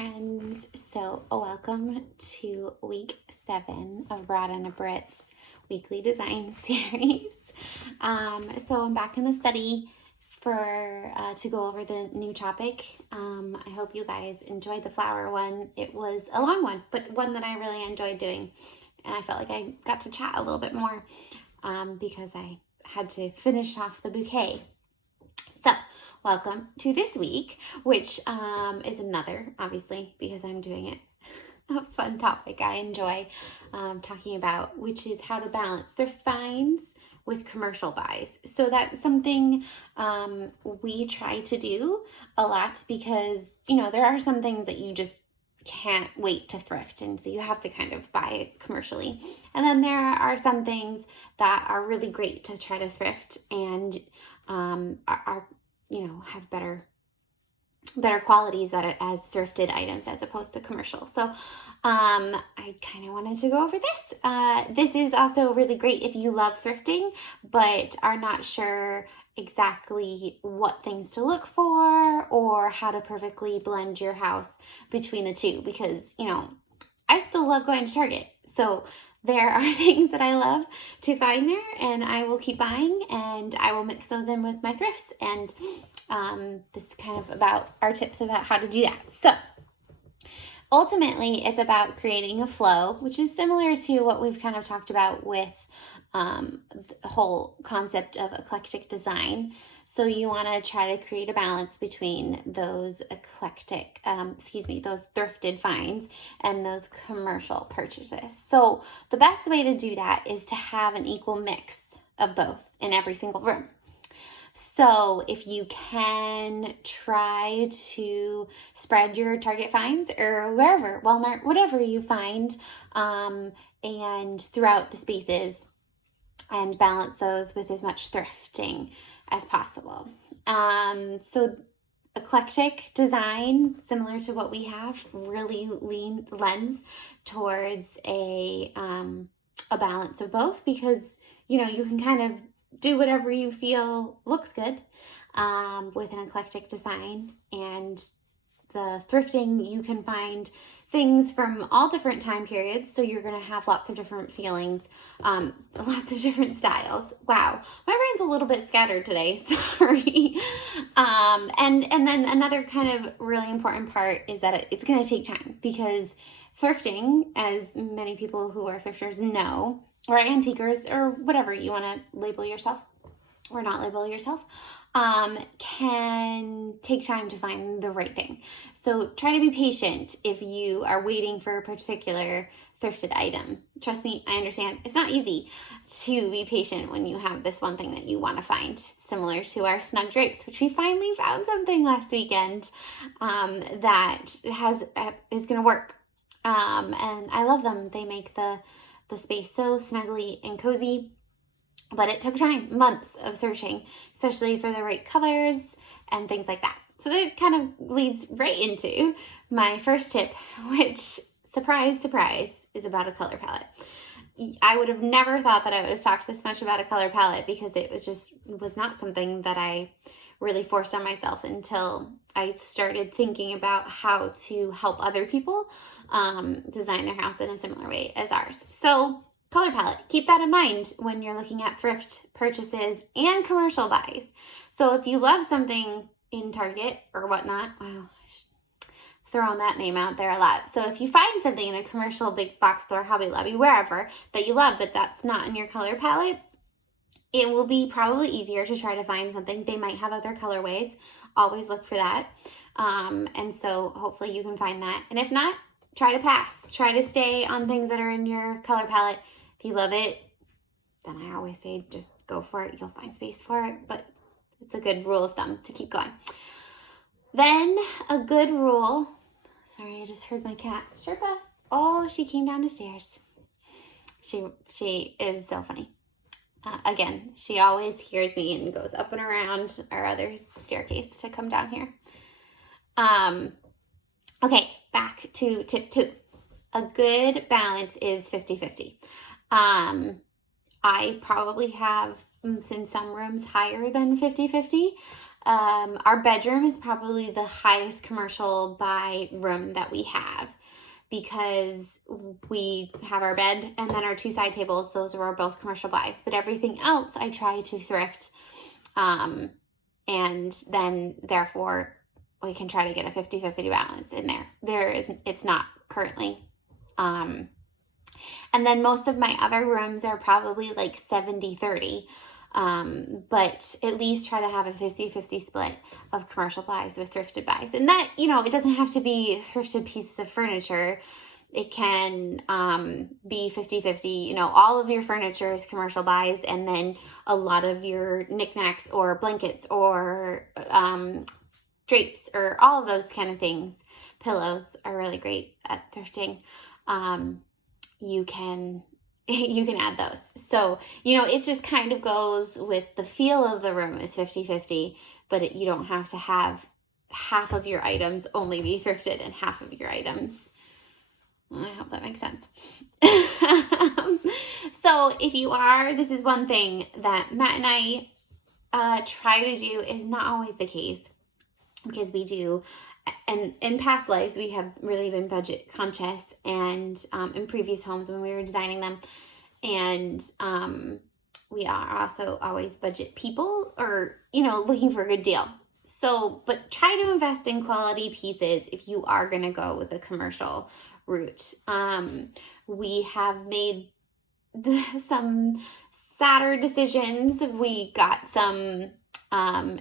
friends. So welcome to week 7 of Brad and a Brit's weekly design series. So I'm back in the study for to go over the new topic. I hope you guys enjoyed the flower one. It was a long one, but one that I really enjoyed doing. And I felt like I got to chat a little bit more because I had to finish off the bouquet. So welcome to this week, which is another, obviously, because I'm doing it, a fun topic I enjoy talking about, which is how to balance thrift finds with commercial buys. So that's something we try to do a lot because, you know, there are some things that you just can't wait to thrift, and so you have to kind of buy it commercially. And then there are some things that are really great to try to thrift and are you know, have better qualities as thrifted items as opposed to commercial. So I kind of wanted to go over this. This is also really great if you love thrifting but are not sure exactly what things to look for or how to perfectly blend your house between the two, because, you know, I still love going to Target. So there are things that I love to find there, and I will keep buying, and I will mix those in with my thrifts. And this is kind of about our tips about how to do that. So ultimately, it's about creating a flow, which is similar to what we've kind of talked about with the whole concept of eclectic design. So you want to try to create a balance between those those thrifted finds and those commercial purchases. So the best way to do that is to have an equal mix of both in every single room. So if you can try to spread your Target finds or wherever, Walmart, whatever you find, and throughout the spaces, and balance those with as much thrifting as possible. So eclectic design, similar to what we have, really lends towards a balance of both, because, you know, you can kind of do whatever you feel looks good with an eclectic design. And the thrifting, you can find things from all different time periods, so you're going to have lots of different feelings, lots of different styles. Wow, my brain's a little bit scattered today, sorry. And then another kind of really important part is that it's going to take time, because thrifting, as many people who are thrifters know, or antiquers, or whatever you want to label yourself or not label yourself, can take time to find the right thing. So try to be patient if you are waiting for a particular thrifted item. Trust me, I understand. It's not easy to be patient when you have this one thing that you want to find, similar to our snug drapes, which we finally found something last weekend that is going to work. And I love them. They make the space so snuggly and cozy. But it took time, months of searching, especially for the right colors and things like that. So that kind of leads right into my first tip, which, surprise, surprise, is about a color palette. I would have never thought that I would have talked this much about a color palette, because it was not something that I really forced on myself until I started thinking about how to help other people design their house in a similar way as ours. So color palette, keep that in mind when you're looking at thrift purchases and commercial buys. So if you love something in Target or whatnot, wow, throwing that name out there a lot. So if you find something in a commercial big box store, Hobby Lobby, wherever, that you love, but that's not in your color palette, it will be probably easier to try to find something. They might have other colorways. Always look for that. And so hopefully you can find that. And if not, try to pass. Try to stay on things that are in your color palette. If you love it, then I always say just go for it. You'll find space for it, but it's a good rule of thumb to keep going. Then a good rule, sorry, I just heard my cat, Sherpa. Oh, she came down the stairs. She is so funny. Again, she always hears me and goes up and around our other staircase to come down here. Okay, back to tip 2. A good balance is 50-50. I probably have in some rooms higher than 50-50. Our bedroom is probably the highest commercial buy room that we have, because we have our bed and then our 2 side tables. Those are both commercial buys, but everything else I try to thrift. And then therefore we can try to get a 50-50 balance in there. It's not currently. And then most of my other rooms are probably like 70-30. But at least try to have a 50-50 split of commercial buys with thrifted buys. And that, it doesn't have to be thrifted pieces of furniture. It can be 50-50, all of your furniture is commercial buys, and then a lot of your knickknacks or blankets or drapes or all of those kind of things. Pillows are really great at thrifting. You can add those. So, it just kind of goes with the feel of the room is 50-50, but you don't have to have half of your items only be thrifted and half of your items. I hope that makes sense. So if you are, this is one thing that Matt and I try to do, is not always the case, because we do, and in past lives we have really been budget conscious, and in previous homes when we were designing them, and we are also always budget people, or looking for a good deal. So, but try to invest in quality pieces if you are going to go with a commercial route. We have made some sadder decisions. We got some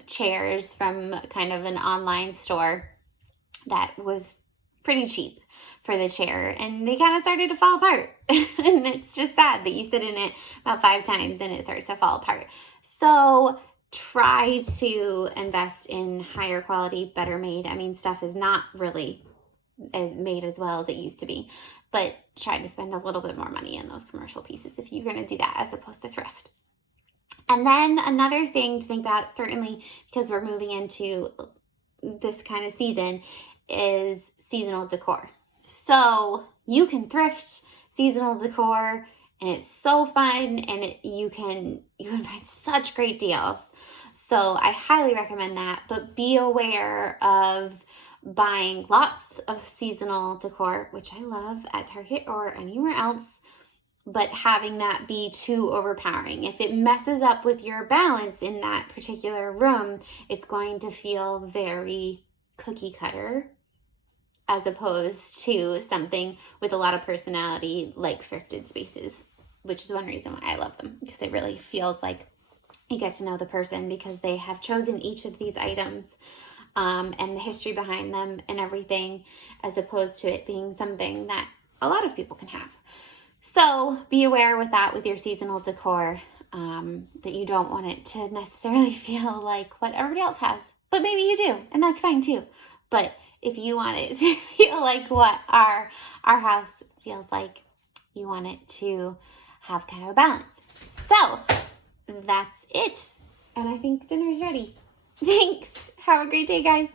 chairs from kind of an online store that was pretty cheap for the chair, and they kind of started to fall apart. And it's just sad that you sit in it about 5 times and it starts to fall apart. So try to invest in higher quality, better made. Stuff is not really made as well as it used to be, but try to spend a little bit more money in those commercial pieces if you're going to do that, as opposed to thrift. And then another thing to think about, certainly because we're moving into this kind of season, is seasonal decor. So you can thrift seasonal decor, and it's so fun, and you can find such great deals. So I highly recommend that, but be aware of buying lots of seasonal decor, which I love, at Target or anywhere else, but having that be too overpowering. If it messes up with your balance in that particular room, it's going to feel very cookie cutter, as opposed to something with a lot of personality like thrifted spaces, which is one reason why I love them, because it really feels like you get to know the person, because they have chosen each of these items and the history behind them and everything, as opposed to it being something that a lot of people can have. So be aware with that, with your seasonal decor, that you don't want it to necessarily feel like what everybody else has. But maybe you do, and that's fine too. But if you want it to feel like what our house feels like, you want it to have kind of a balance. So that's it. And I think dinner's ready. Thanks. Have a great day, guys.